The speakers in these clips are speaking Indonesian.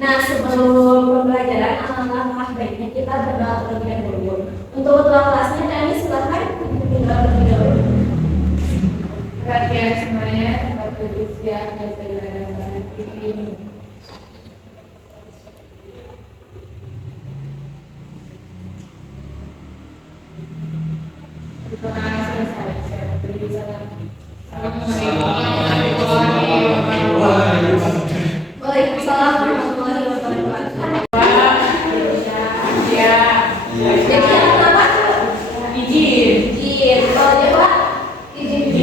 Nah, sebelum pembelajaran, alangkah baiknya kita berdoa terlebih dahulu. Untuk ketua kelasnya, kami silakan tinggal terlebih dahulu. Perhatian semuanya, tempat duduk siap dan segera ini. Berdoa selesai. Saya beri salam. Waalaikumsalam warahmatullahi wabarakatuh. Jadi apa? Izin. Kalau Jawa, izin.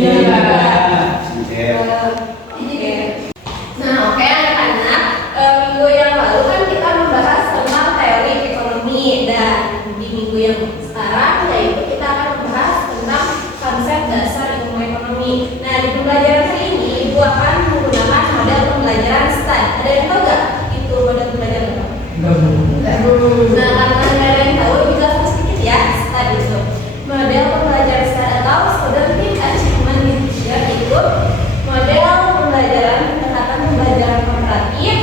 Nah, oke anak-anak. Minggu yang lalu kan kita membahas tentang teori ekonomi, dan di minggu yang sekarang yaitu kita akan membahas tentang konsep dasar ilmu ekonomi. Nah, di pembelajaran hari ini Ibu akan menggunakan model pembelajaran STAD. Ada yang tahu nggak itu model pembelajaran apa? Enggak. Nah, karena ada yang tahu, dijelaskan sedikit ya. STAD itu model pembelajaran STAD atau Student Achievement Indicator, itu model pembelajaran pendekatan pembelajaran kooperatif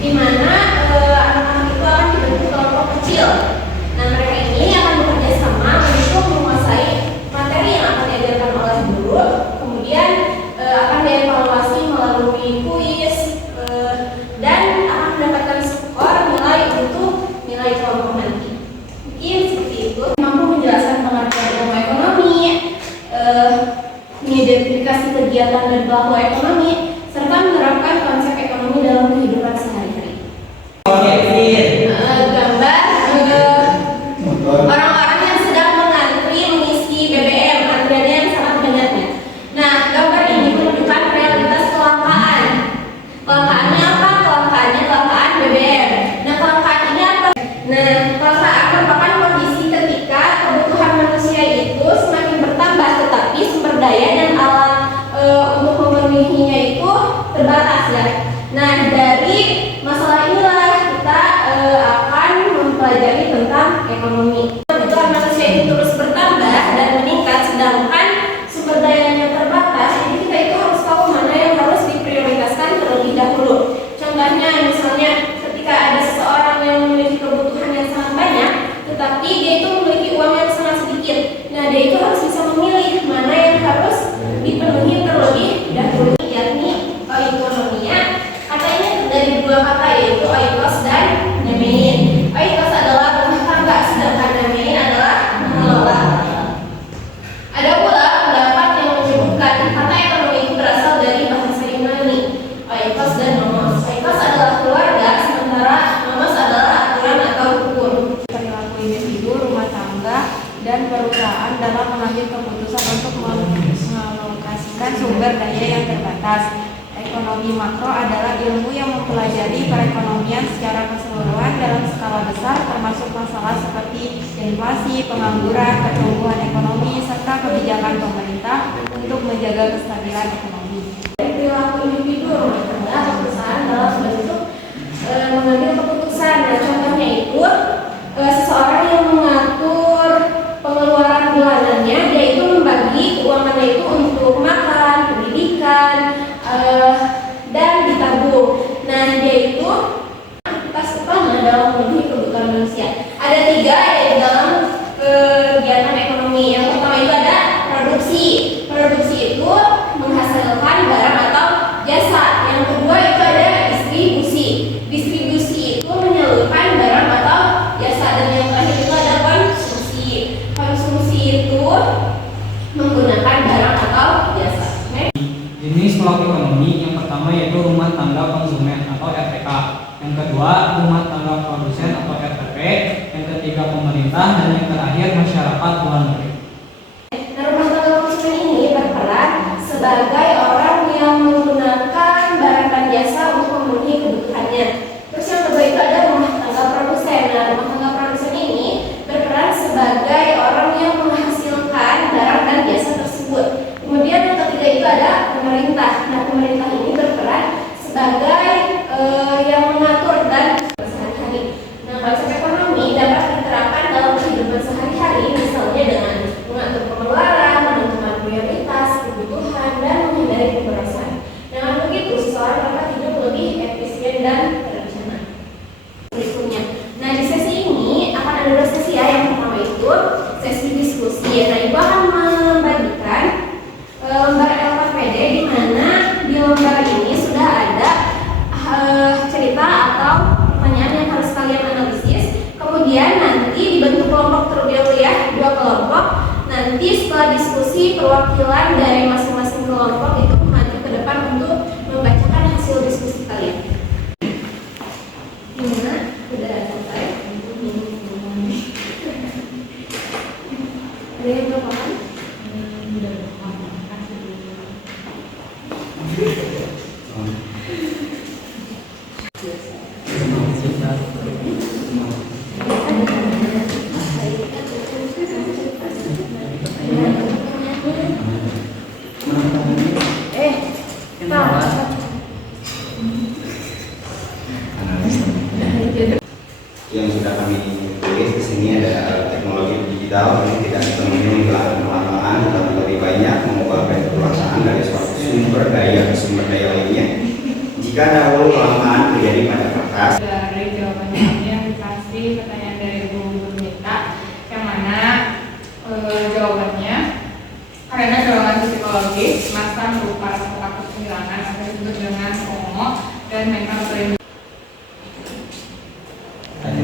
di mana anak-anak itu akan dibentuk kelompok kecil. Nah, mereka ini akan bekerja sama untuk menguasai materi yang akan diajarkan oleh guru, kemudian akan dievaluasi melalui kuis, dan akan mendapatkan skor nilai untuk nilai kelompok nanti. Mungkin seperti itu. Mampu menjelaskan pengertian ilmu ekonomi, mengidentifikasi kegiatan dan pelaku ekonomi, serta menerapkan konsep ekonomi dalam kehidupan sehari-hari. Gambar orang-orang yang sedang mengantri mengisi BBM, antriannya yang sangat banyaknya. Nah, gambar ini menunjukkan realitas kelangkaan. Kelangkaannya apa? Kelangkaan BBM. Nah, kelangkaan ini apa? Nah, kelangkaan merupakan kondisi ketika kebutuhan manusia itu semakin bertambah, tetapi sumber daya dan alat untuk memenuhinya itu terbatas ya. Nah, dari masalah inilah kita akan mempelajari tentang ekonomi. Kebutuhan manusia itu terus bertambah dan meningkat, sedangkan sumber dayanya terbatas. Jadi kita itu harus tahu mana yang harus diprioritaskan terlebih dahulu. Contohnya, misalnya ketika ada seseorang yang memiliki kebutuhan yang sangat banyak, tetapi dia itu memiliki uang yang sangat sedikit. Nah, dia itu harus bisa memilih mana yang harus dipenuhi terlebih dahulu, yakni oikonomia. Katanya dari dua kata, yaitu oikos dan nemein. Oikos adalah rumah tangga, sedangkan nemein adalah mengelola. Ada pula pendapat yang menyebutkan kata ekonomi itu berasal dari bahasa Yunani, oikos dan nomos. Oikos adalah keluarga, sementara nomos adalah aturan atau hukum. Perilaku individu, rumah tangga, dan perusahaan dalam mengambil keputusan untuk mengalokasikan sumber daya yang terbatas. Ekonomi makro adalah ilmu yang mempelajari perekonomian secara keseluruhan dalam skala besar, termasuk masalah seperti inflasi, pengangguran, pertumbuhan ekonomi, serta kebijakan pemerintah untuk menjaga kestabilan ekonomi. Perilaku individu, rumah tangga, atau perusahaan dalam bentuk mengambil keputusan. Nah, contohnya itu seseorang yang mengatur pengeluaran bulanannya, dia itu membagi keuangannya itu untuk makan, pendidikan, dan ditabung. Nah, dia itu aktivitas utama dalam memenuhi kebutuhan manusia. Ada tiga yaitu dalam kegiatan ekonomi. Yang pertama itu ada produksi. Produksi itu menghasilkan barang atau jasa. Yang kedua itu ada distribusi. Distribusi itu menyalurkan barang atau jasa. Dan yang terakhir itu ada konsumsi. Konsumsi itu menggunakan barang atau jasa. Jenis pelaku ekonomi yang pertama yaitu rumah tangga konsumen atau RTK, yang kedua rumah tangga produsen atau RTP, yang ketiga pemerintah, dan yang terakhir masyarakat luar negeri. Nah, rumah tangga konsumen ini berperan sebagai orang yang menggunakan barang dan jasa untuk memenuhi kebutuhannya. Terus yang kedua itu ada rumah tangga produsen. Nah, rumah tangga produsen ini berperan sebagai orang yang menghasilkan barang dan jasa tersebut. Kemudian yang ketiga itu ada pemerintah. Nah, pemerintah ini berperan sebagai yang mengatur dan sehari-hari. Nah, konsep ekonomi dapat diterapkan dalam kehidupan sehari-hari, misalnya dengan mengatur pengeluaran, menentukan prioritas, kebutuhan, dan menghindari pemborosan. Dengan begitu, seseorang dapat hidup lebih efisien Kemudian nanti dibentuk kelompok terlebih dahulu ya, 2 kelompok. Nanti setelah diskusi perwakilan dari masing-masing kelompok itu maju ke depan untuk membacakan hasil diskusi kalian. Gimana? Udah selesai? Ada yang belum paham? Yang sudah kami tulis di sini ada teknologi digital ini tidak sepenuhnya menghilangkan kelangkaan, tetapi lebih banyak mengubah metode pelaksanaan dari suatu sumber daya ke sumber daya lainnya. Jika dahulu kelangkaan terjadi pada kertas. Dari jawabannya yang dikasih pertanyaan dari Bu Nita, yang mana jawabannya karena dorongan psikologis masa berupa rasa takut kehilangan atau disebut dengan FOMO dan mental pelindung. Ada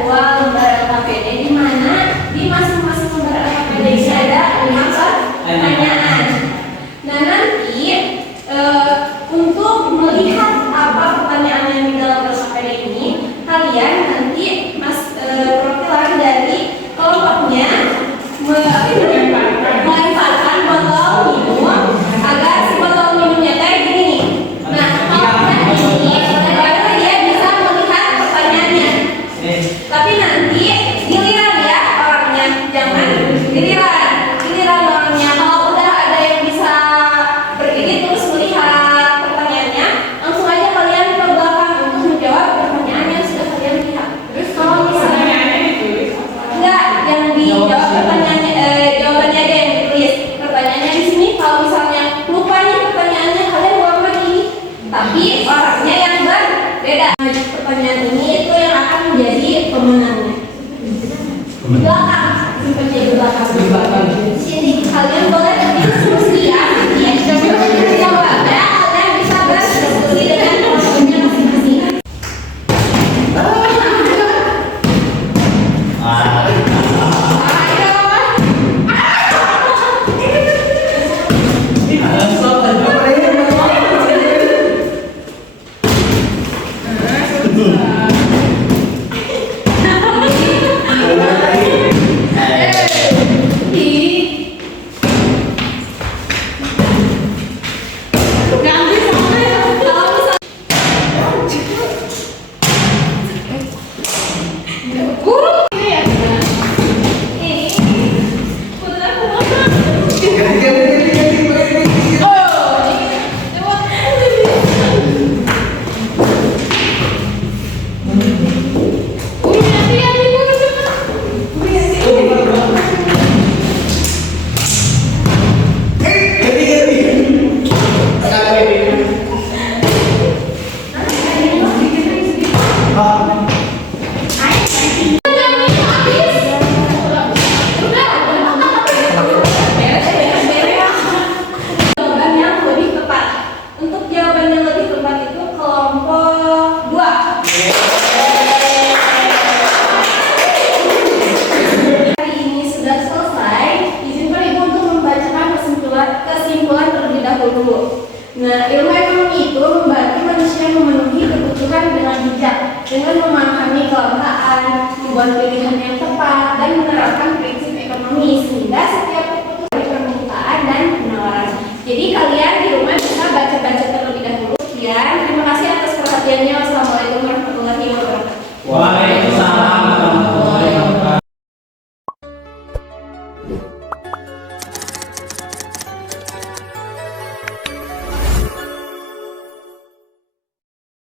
2 lembar LKPD di mana di masing-masing lembar LKPD ini ada 5 pertanyaan. Nah nanti untuk melihat apa pertanyaan yang di dalam LKPD ini, kalian nanti perwakilan dari kelompoknya memanfaatkan botol minum agar si botol minumnya kayak gini nih. Nah kalau ini baru dia bisa melihat pertanyaannya. Tapi nanti giliran ya orangnya, jangan giliran orangnya. Kalau udah ada yang bisa berdiri terus melihat pertanyaannya, langsung aja kalian ke belakang untuk menjawab pertanyaan yang sudah kalian lihat. Terus kalau misalnya enggak, yang dijawab pertanyaannya, jawabannya aja yang ditulis. Pertanyaannya di sini kalau misalnya lupa nih pertanyaannya, kalian ulang lagi. Tapi orangnya yang berbeda. Pertanyaan ini itu yang akan menjadi pemenangnya. Di belakang, simpannya di belakang. Di sini kalian boleh berdiskusi ya. Jawabannya kalian bisa berdiskusi dengan kelompoknya masing-masing. Nah, ilmu ekonomi itu membantu manusia memenuhi kebutuhan dengan bijak, dengan memahami kelangkaan, membuat pilihan yang tepat, dan menerapkan prinsip ekonomi sehingga setiap keputusan dari permintaan dan penawaran. Jadi kalian di rumah bisa baca-baca terlebih dahulu. Sekian, terima kasih atas perhatiannya. Wassalamualaikum warahmatullahi wabarakatuh. Waalaikumsalam warahmatullahi wabarakatuh.